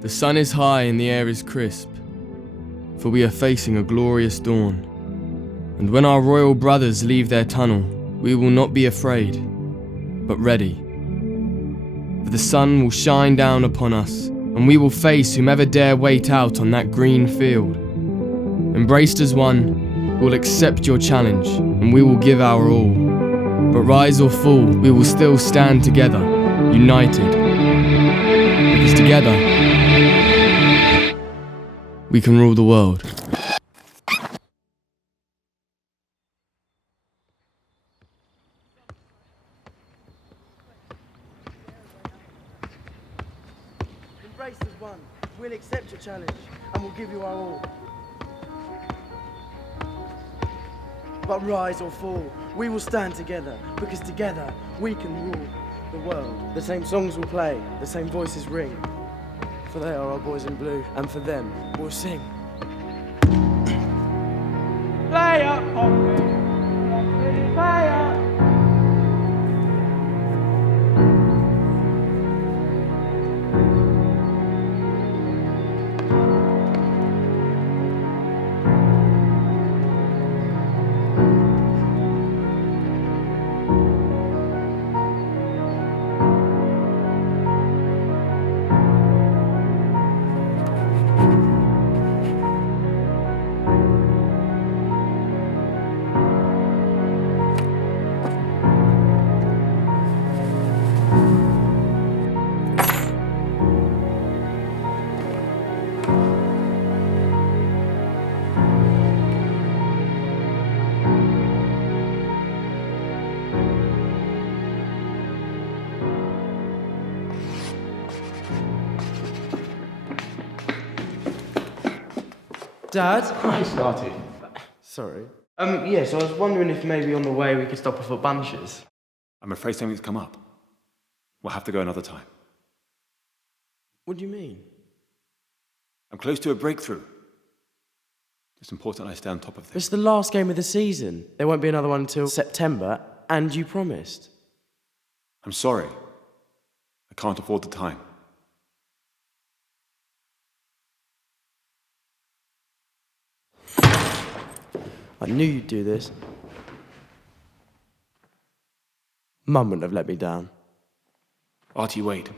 The sun is high and the air is crisp, for we are facing a glorious dawn. And when our royal brothers leave their tunnel, we will not be afraid, but ready. For the sun will shine down upon us, and we will face whomever dare wait out on that green field. Embraced as one, we'll accept your challenge, and we will give our all. But rise or fall, we will still stand together, united. Because together, we can rule the world. Embrace as one. We'll accept your challenge, and we'll give you our all. But rise or fall, we will stand together, because together we can rule the world. The same songs will play, the same voices ring, for they are our boys in blue, and for them we'll sing. Play up, play up. Dad? Christ, Arty. Sorry. Yes, I was wondering if maybe on the way we could stop off at Bunches. I'm afraid something's come up. We'll have to go another time. What do you mean? I'm close to a breakthrough. It's important I stay on top of this. It's the last game of the season. There won't be another one until September, and you promised. I'm sorry. I can't afford the time. I knew you'd do this. Mum wouldn't have let me down. Arty, wait.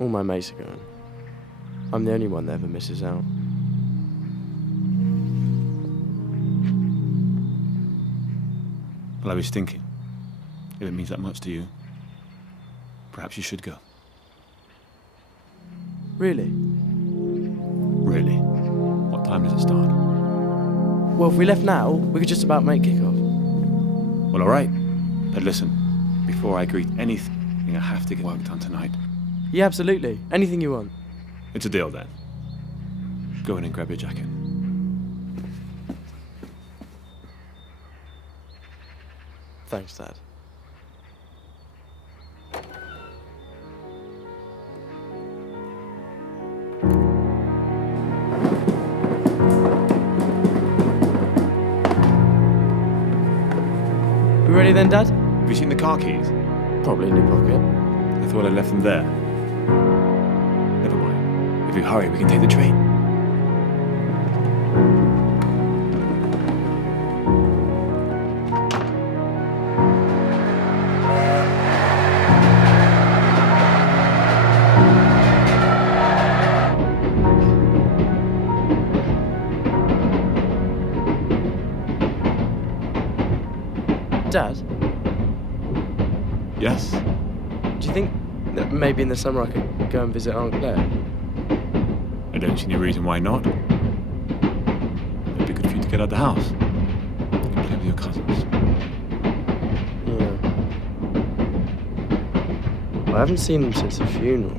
All my mates are going. I'm the only one that ever misses out. Well, I was thinking, if it means that much to you, perhaps you should go. Really? Really? What time does it start? Well, if we left now, we could just about make kickoff. Well, all right. But listen, before I greet anything, I have to get work done tonight. Yeah, absolutely. Anything you want. It's a deal then. Go in and grab your jacket. Thanks, Dad. We ready then, Dad? Have you seen the car keys? Probably in your pocket. I thought I left them there. Never mind. If you hurry, we can take the train. Dad, Yes? do you think that maybe in the summer I could go and visit Aunt Claire? I don't see any reason why not. It'd be good for you to get out of the house. You can play with your cousins. Yeah. I haven't seen them since the funeral.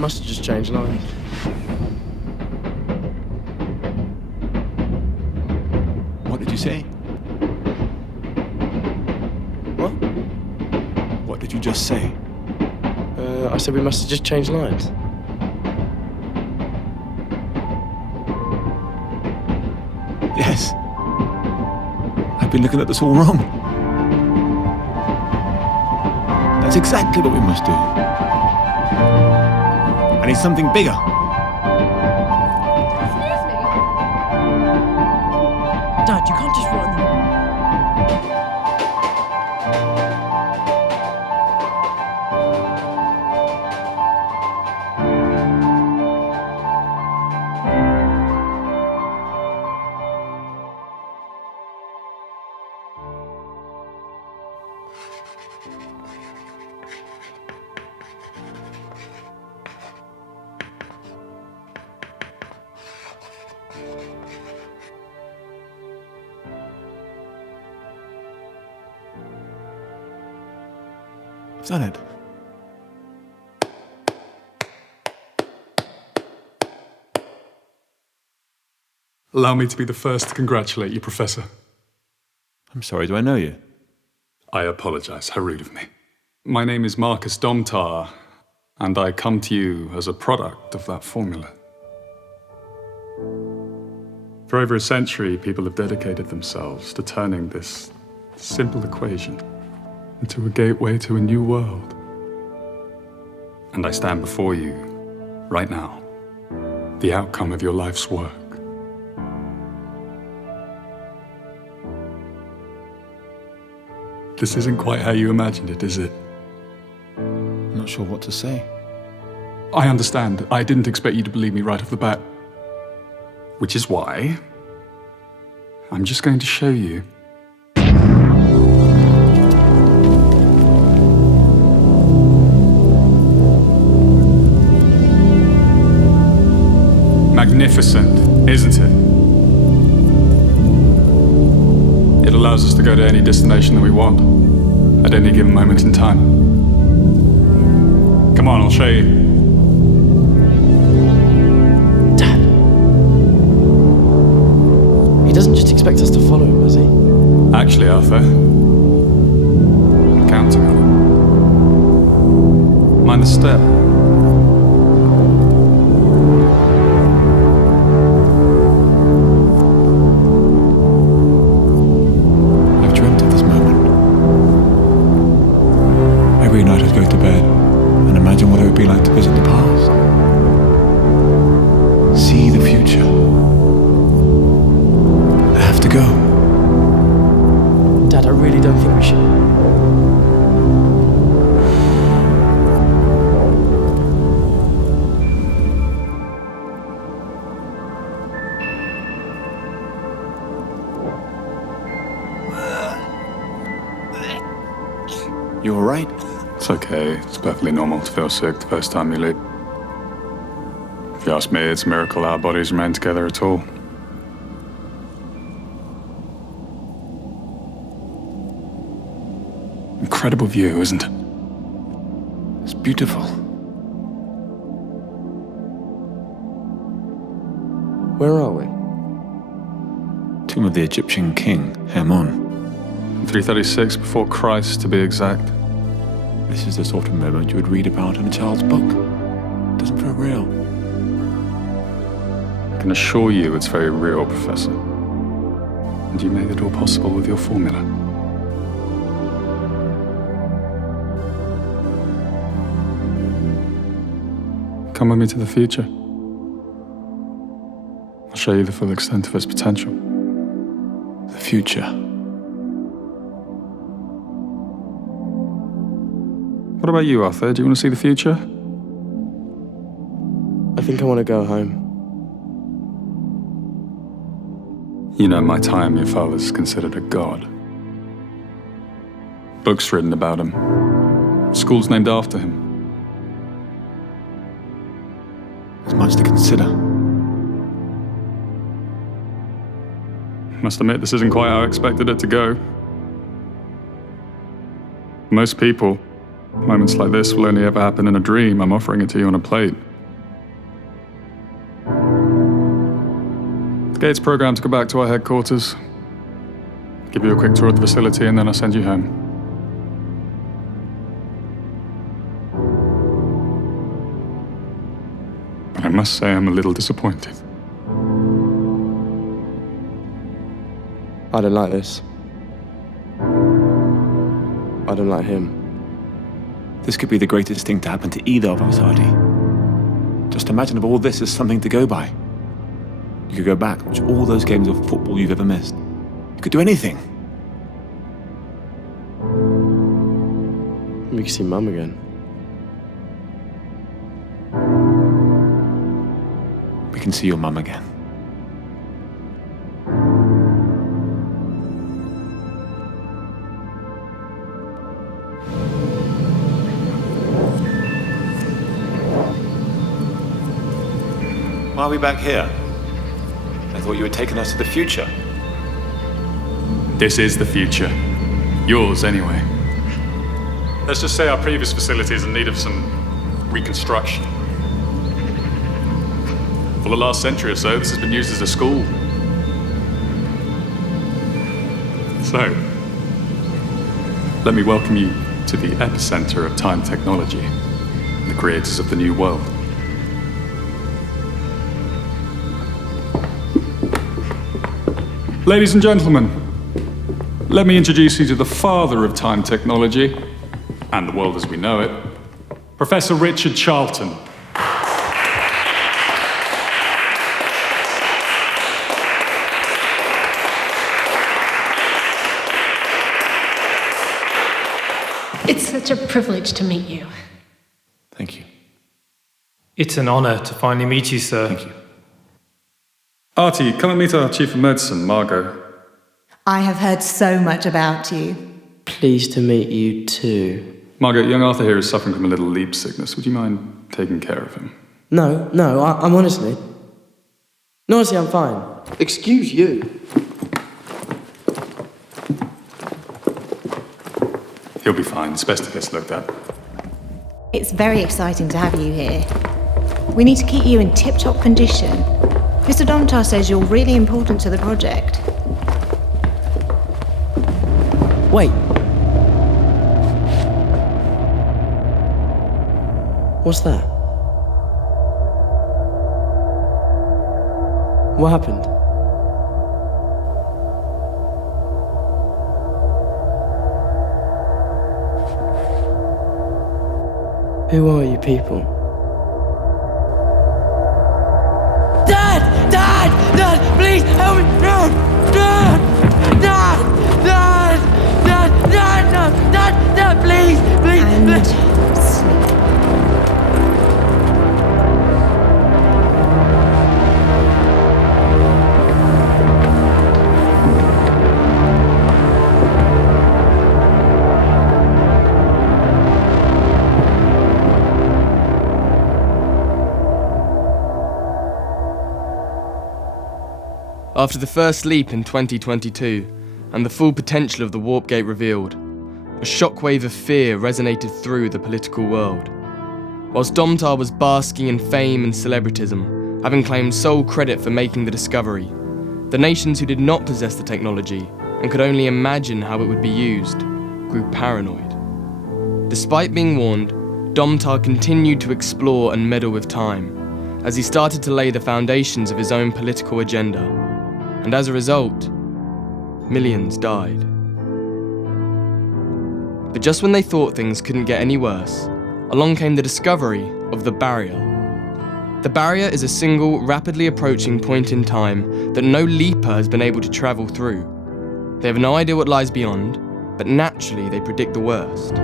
Must have just changed lines. What did you say? What? What did you just say? I said we must have just changed lines. Yes. I've been looking at this all wrong. That's exactly what we must do. I need something bigger. Excuse me? Dad, you can't just run. I've done it. Allow me to be the first to congratulate you, Professor. I'm sorry, do I know you? I apologize, how rude of me. My name is Marcus Domtar, and I come to you as a product of that formula. For over a century, people have dedicated themselves to turning this simple equation into a gateway to a new world. And I stand before you, right now, the outcome of your life's work. This isn't quite how you imagined it, is it? I'm not sure what to say. I understand. I didn't expect you to believe me right off the bat. Which is why I'm just going to show you. Magnificent, isn't it? It allows us to go to any destination that we want, at any given moment in time. Come on, I'll show you. Dad! He doesn't just expect us to follow him, does he? Actually, Arthur, I'm counting on it. Mind the step. I've dreamt of this moment. Every night I'd go to bed and imagine what it would be like to visit the past. See the future. I have to go. Dad, I really don't think we should. You all right? It's okay. It's perfectly normal to feel sick the first time you leave. If you ask me, it's a miracle our bodies remain together at all. Incredible view, isn't it? It's beautiful. Where are we? Tomb of the Egyptian king, Hermon. 336 before Christ, to be exact. This is the sort of moment you would read about in a child's book. It doesn't feel real. I can assure you it's very real, Professor. And you made it all possible with your formula. Come with me to the future. I'll show you the full extent of its potential. The future. What about you, Arthur? Do you want to see the future? I think I want to go home. You know, in my time, your father's considered a god. Books written about him. Schools named after him. There's much to consider. Must admit, this isn't quite how I expected it to go. Most people, moments like this will only ever happen in a dream. I'm offering it to you on a plate. Gates programmed to go back to our headquarters. Give you a quick tour of the facility and then I'll send you home. But I must say I'm a little disappointed. I don't like this. I don't like him. This could be the greatest thing to happen to either of us, Arty. Just imagine if all this is something to go by. You could go back and watch all those games of football you've ever missed. You could do anything. We can see Mum again. We can see your mum again. Why are we back here? I thought you had taken us to the future. This is the future. Yours, anyway. Let's just say our previous facility is in need of some reconstruction. For the last century or so, this has been used as a school. So, let me welcome you to the epicenter of time technology, the creators of the new world. Ladies and gentlemen, let me introduce you to the father of time technology, and the world as we know it, Professor Richard Charlton. It's such a privilege to meet you. Thank you. It's an honor to finally meet you, sir. Thank you. Arty, come and meet our Chief of Medicine, Margot. I have heard so much about you. Pleased to meet you too. Margot, young Arthur here is suffering from a little leap sickness. Would you mind taking care of him? No, I'm honestly. No, honestly, I'm fine. Excuse you. He'll be fine. It's best he gets looked at. It's very exciting to have you here. We need to keep you in tip-top condition. Mr. Domtar says you're really important to the project. Wait. What's that? What happened? Who are you people? Dad! Dad! Dad! Please help me! Dad! Dad! Dad! Dad! Dad! Dad! No! Dad! Dad! Please! Please! And please. sleep. After the first leap in 2022, and the full potential of the warp gate revealed, a shockwave of fear resonated through the political world. Whilst Domtar was basking in fame and celebritism, having claimed sole credit for making the discovery, the nations who did not possess the technology and could only imagine how it would be used grew paranoid. Despite being warned, Domtar continued to explore and meddle with time, as he started to lay the foundations of his own political agenda. And as a result, millions died. But just when they thought things couldn't get any worse, along came the discovery of the barrier. The barrier is a single, rapidly approaching point in time that no leaper has been able to travel through. They have no idea what lies beyond, but naturally they predict the worst.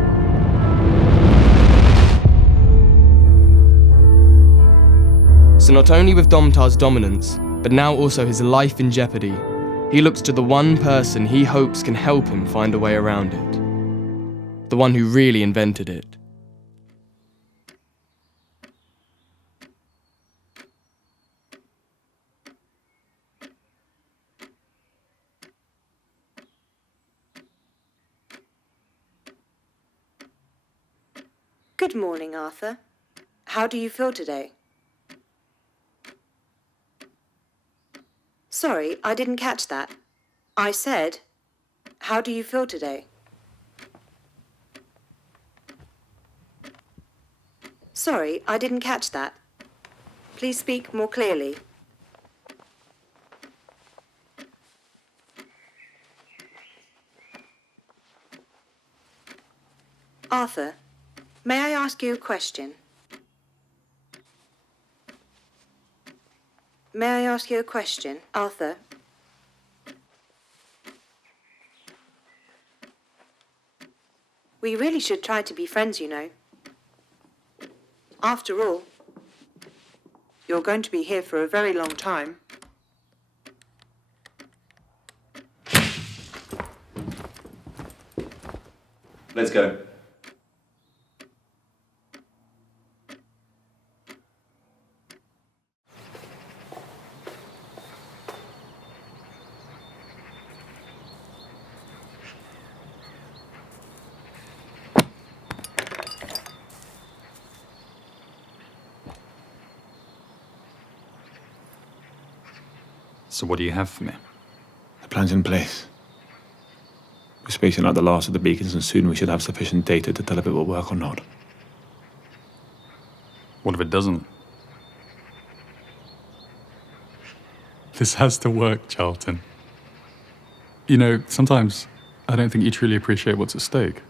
So not only with Domtar's dominance, but now also his life in jeopardy, he looks to the one person he hopes can help him find a way around it. The one who really invented it. Good morning, Arthur. How do you feel today? Sorry, I didn't catch that. I said, how do you feel today? Sorry, I didn't catch that. Please speak more clearly. Arthur, may I ask you a question? May I ask you a question, Arthur? We really should try to be friends, you know. After all, you're going to be here for a very long time. Let's go. So what do you have for me? The plan's in place. We're spacing out the last of the beacons, and soon we should have sufficient data to tell if it will work or not. What if it doesn't? This has to work, Charlton. You know, sometimes I don't think you truly appreciate what's at stake.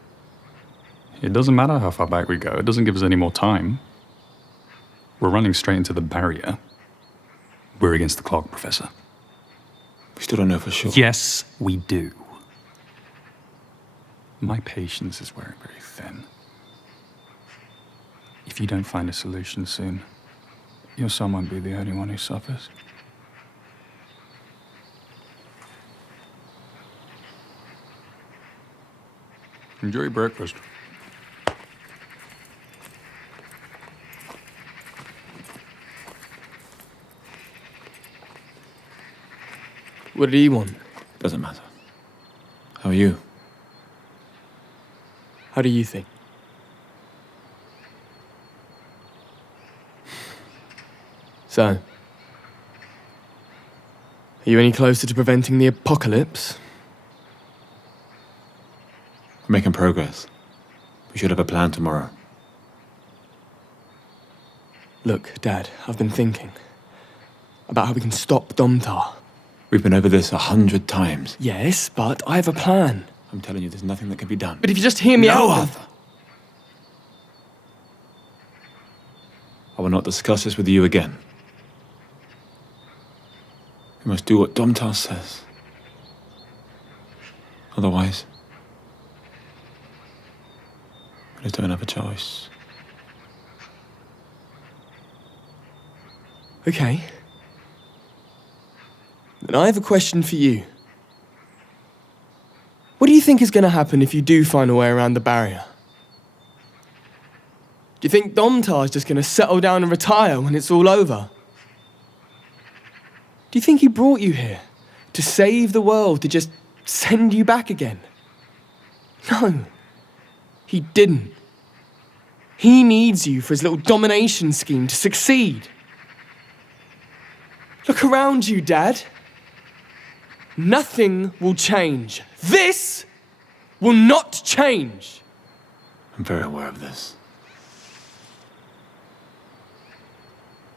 It doesn't matter how far back we go. It doesn't give us any more time. We're running straight into the barrier. We're against the clock, Professor. We still don't know for sure. Yes, we do. My patience is wearing very thin. If you don't find a solution soon, your son won't be the only one who suffers. Enjoy your breakfast. What did he want? Doesn't matter. How are you? How do you think? So, are you any closer to preventing the apocalypse? We're making progress. We should have a plan tomorrow. Look, Dad, I've been thinking about how we can stop Domtar. We've been over this 100 times. Yes, but I have a plan. I'm telling you, there's nothing that can be done. But if you just hear me out... No, Arthur! I will not discuss this with you again. We must do what Domtar says. Otherwise, we just don't have a choice. Okay. Then I have a question for you. What do you think is going to happen if you do find a way around the barrier? Do you think Domtar's just going to settle down and retire when it's all over? Do you think he brought you here to save the world, to just send you back again? No, he didn't. He needs you for his little domination scheme to succeed. Look around you, Dad. Nothing will change. This will not change. I'm very aware of this.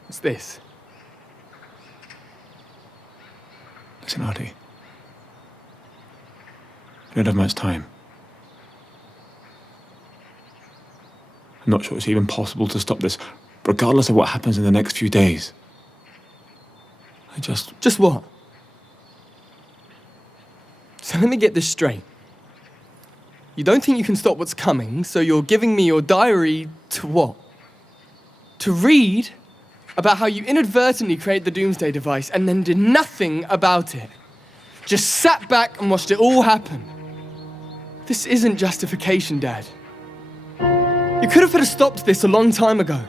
What's this? Listen, Arty. We don't have much time. I'm not sure it's even possible to stop this, regardless of what happens in the next few days. Just what? So let me get this straight. You don't think you can stop what's coming, so you're giving me your diary to what? To read about how you inadvertently created the Doomsday device and then did nothing about it. Just sat back and watched it all happen. This isn't justification, Dad. You could have put a stop to this a long time ago.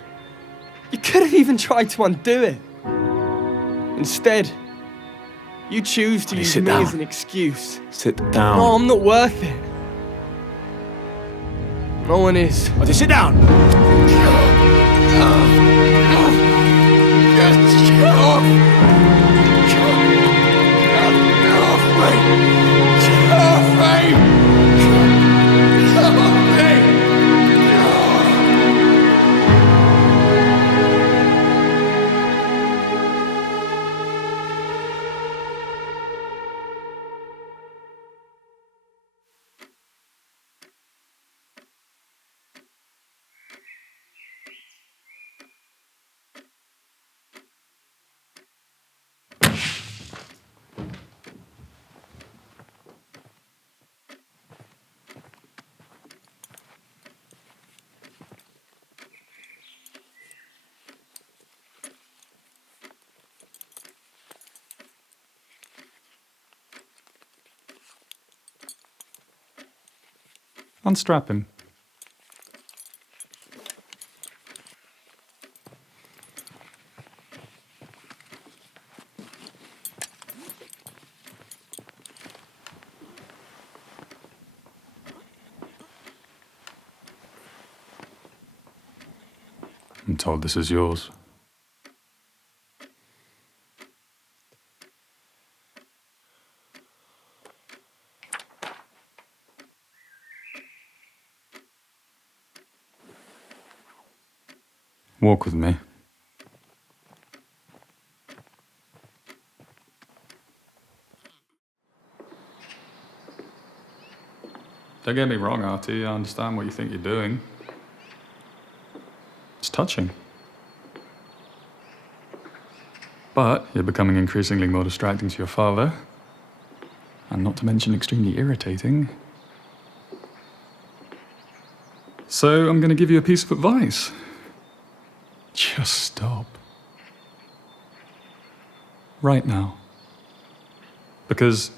You could have even tried to undo it. Instead, you choose to use me as an excuse. Sit down. No, I'm not worth it. No one is. Arty, sit down! Unstrap him. I'm told this is yours. Walk with me. Don't get me wrong, Arty. I understand what you think you're doing. It's touching. But you're becoming increasingly more distracting to your father. And not to mention extremely irritating. So I'm going to give you a piece of advice. Just stop. Right now. Because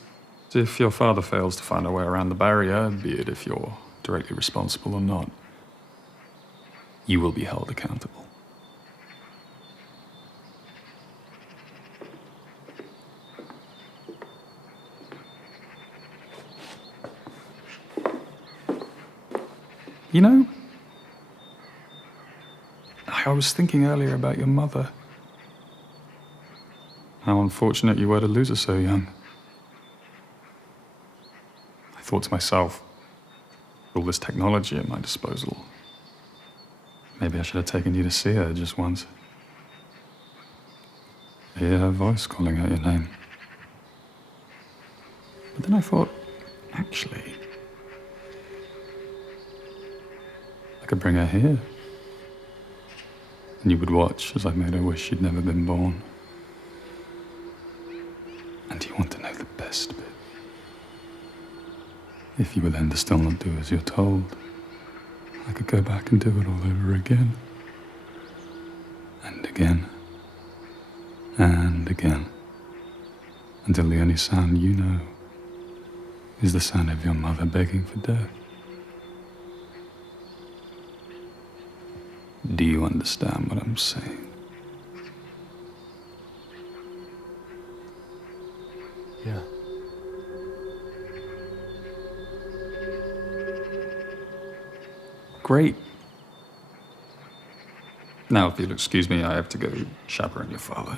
if your father fails to find a way around the barrier, be it if you're directly responsible or not, you will be held accountable. You know, I was thinking earlier about your mother. How unfortunate you were to lose her so young. I thought to myself, with all this technology at my disposal, maybe I should have taken you to see her just once. Hear her voice calling out your name. But then I thought, actually, I could bring her here. And you would watch as I made her wish she'd never been born. And you want to know the best bit? If you were then to still not do as you're told, I could go back and do it all over again. And again. And again. Until the only sound you know is the sound of your mother begging for death. Do you understand what I'm saying? Yeah. Great. Now, if you'll excuse me, I have to go chaperone your father.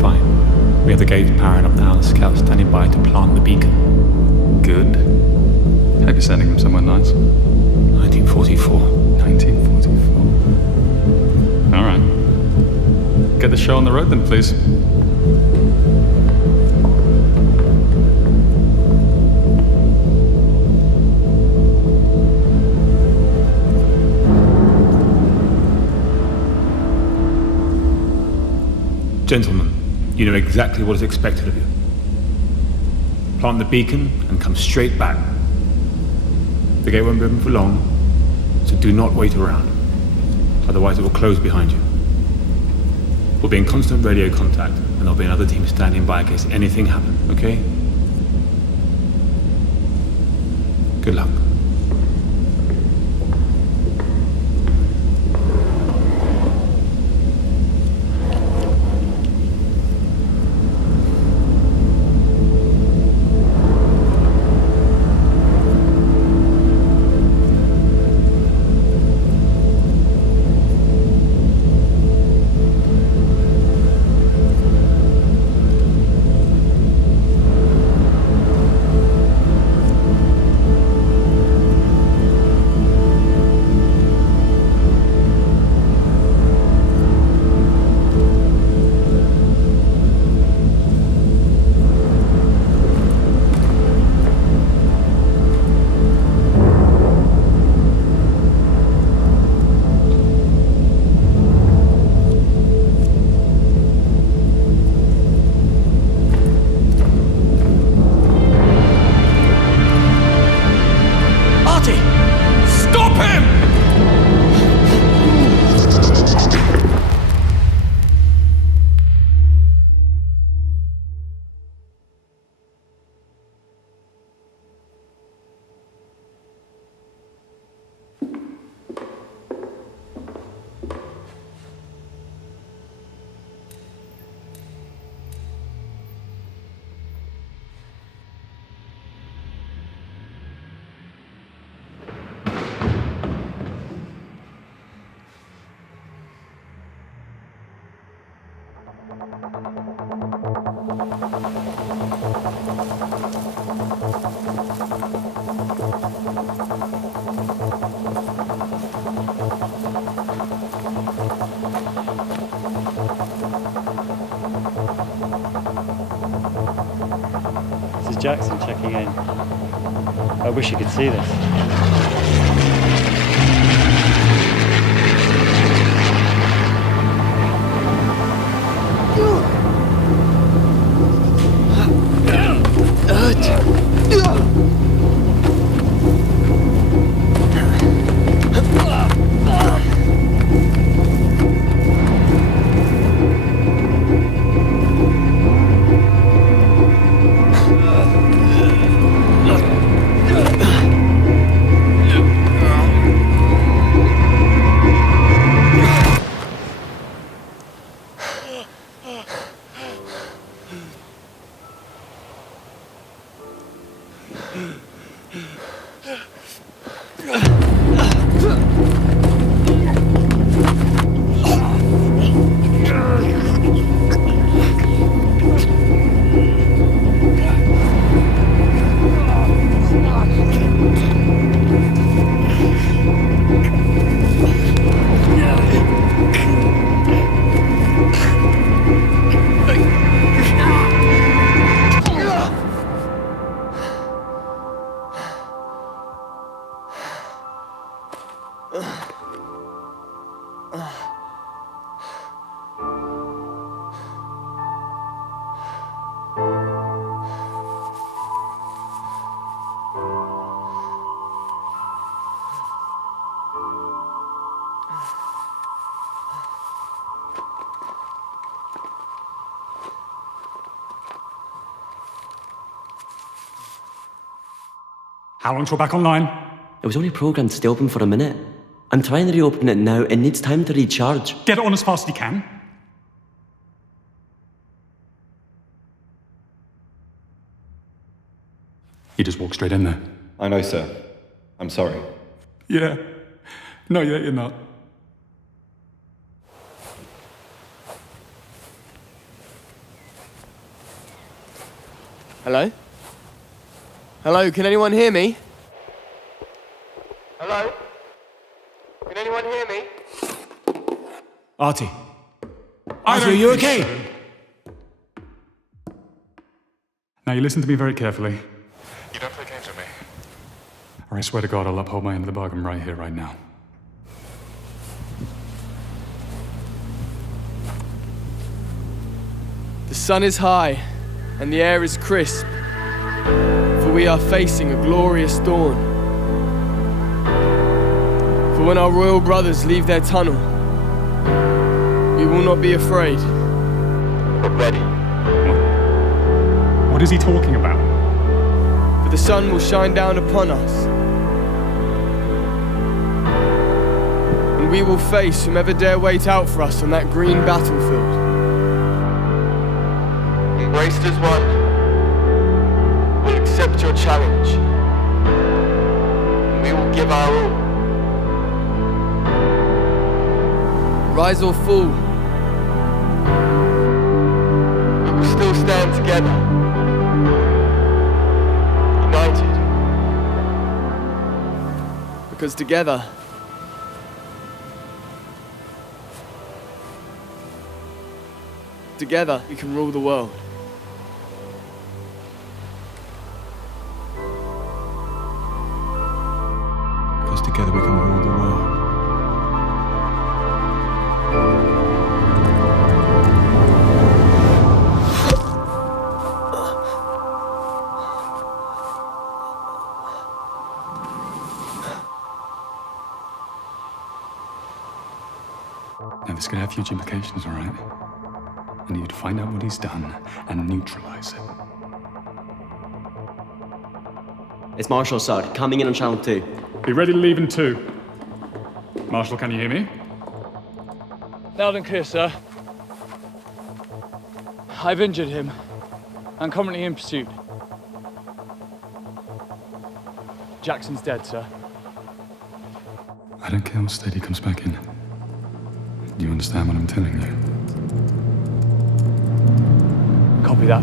Fine. We have the gates powering up now, the scouts standing by to plant the beacon. Good. Hope you're sending them somewhere nice. 1944. 1944. All right. Get the show on the road then, please. Gentlemen, you know exactly what is expected of you. Plant the beacon and come straight back. The gate won't be open for long, so do not wait around. Otherwise it will close behind you. We'll be in constant radio contact, and there'll be another team standing by in case anything happens, okay? Good luck. This is Jackson checking in. I wish you could see this. How long till back online? It was only programmed to stay open for a minute. I'm trying to reopen it now. It needs time to recharge. Get it on as fast as you can. You just walk straight in there. I know, sir. I'm sorry. Yeah. No, yeah, you're not. Hello? Hello, can anyone hear me? Hello? Can anyone hear me? Arty. Arty, are you okay? Now you listen to me very carefully. You don't play games with me. Or I swear to God I'll uphold my end of the bargain right here, right now. The sun is high, and the air is crisp, for we are facing a glorious dawn. For when our royal brothers leave their tunnel, we will not be afraid, but ready. What is he talking about? For the sun will shine down upon us, and we will face whomever dare wait out for us on that green battlefield. Embraced as one, we'll accept your challenge, and we will give our all. Rise or fall, we will still stand together, united, because together we can rule the world. Because together we can rule the world. Now this could have huge implications, all right? I need you to find out what he's done and neutralize it. It's Marshall, sir. Coming in on channel 2. Be ready to leave in 2. Marshall, can you hear me? Loud and clear, sir. I've injured him. I'm currently in pursuit. Jackson's dead, sir. I don't care what state he comes back in. Do you understand what I'm telling you? Copy that.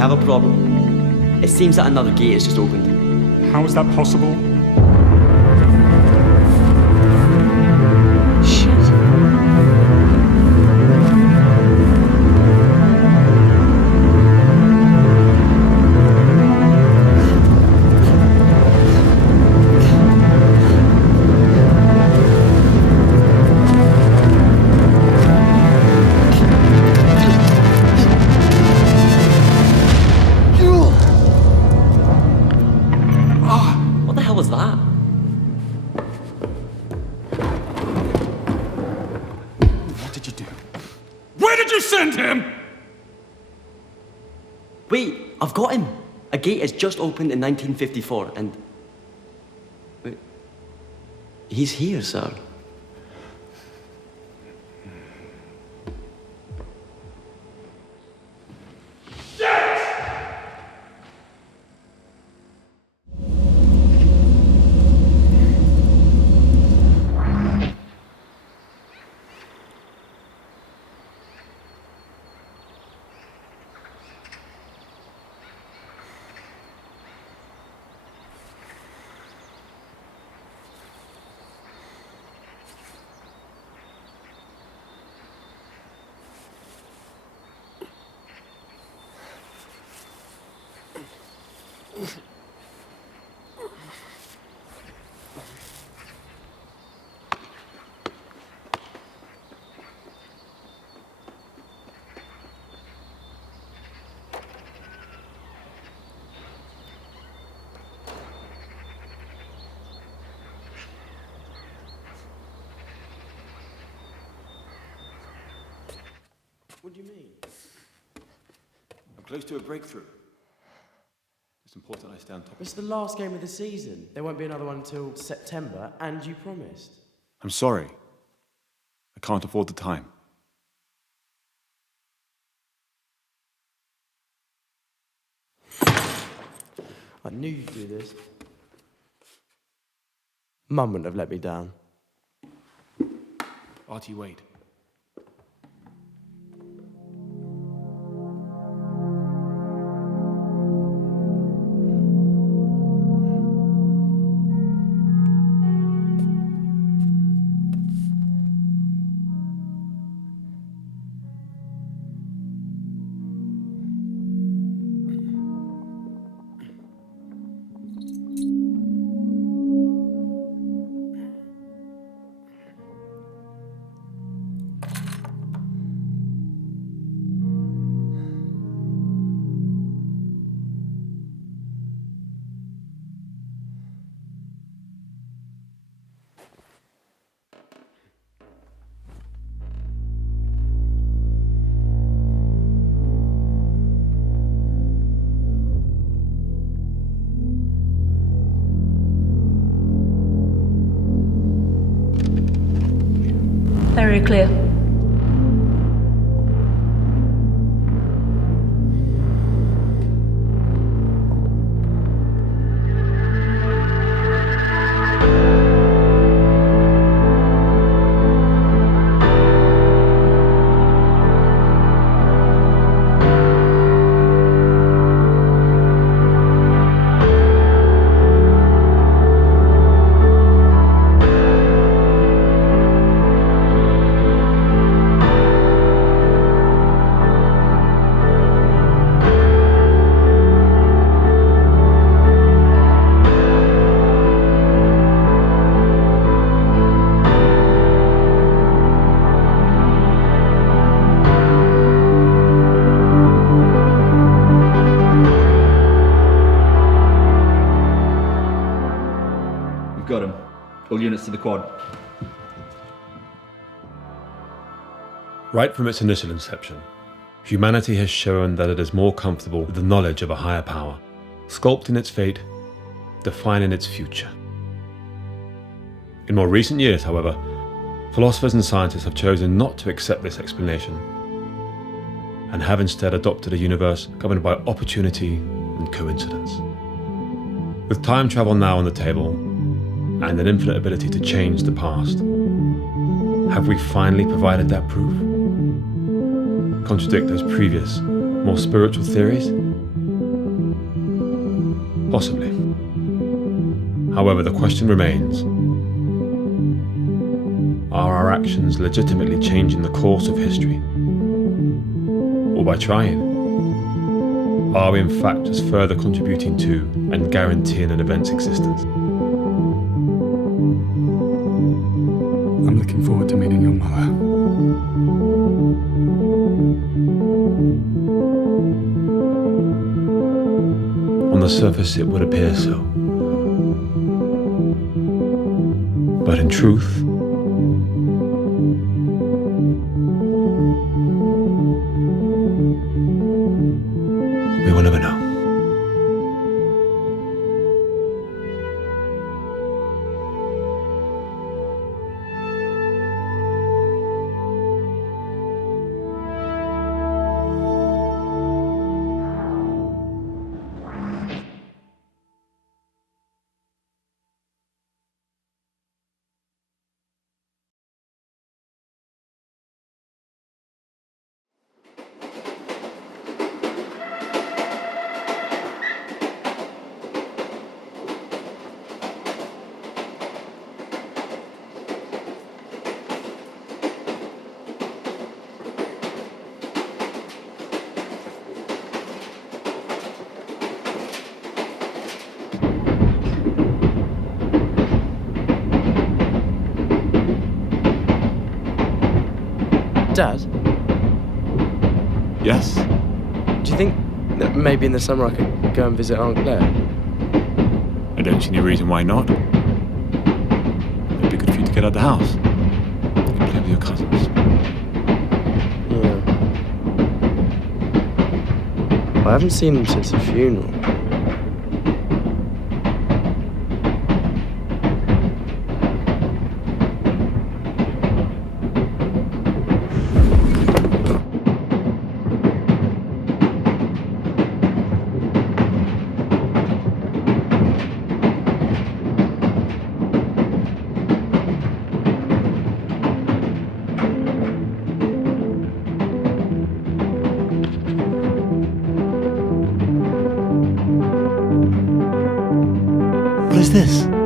have a problem. It seems that another gate has just opened. How is that possible? Wait, I've got him! A gate has just opened in 1954 and... Wait. He's here, sir. What do you mean? I'm close to a breakthrough. It's important I stay on top of it. It's the last game of the season. There won't be another one until September, and you promised. I'm sorry. I can't afford the time. I knew you'd do this. Mum wouldn't have let me down. Arty, wait. Very clear. Got him. All units to the quad. Right from its initial inception, humanity has shown that it is more comfortable with the knowledge of a higher power, sculpting its fate, defining its future. In more recent years, however, philosophers and scientists have chosen not to accept this explanation and have instead adopted a universe governed by opportunity and coincidence. With time travel now on the table, and an infinite ability to change the past, have we finally provided that proof? Contradict those previous, more spiritual theories? Possibly. However, the question remains, are our actions legitimately changing the course of history? Or by trying, are we in fact just further contributing to and guaranteeing an event's existence? I'm looking forward to meeting your mother. On the surface, it would appear so. But in truth, we will never know. Dad, Yes? do you think that maybe in the summer I could go and visit Aunt Claire? I don't see any reason why not. It'd be good for you to get out of the house. You can play with your cousins. Yeah. I haven't seen them since the funeral. What is this?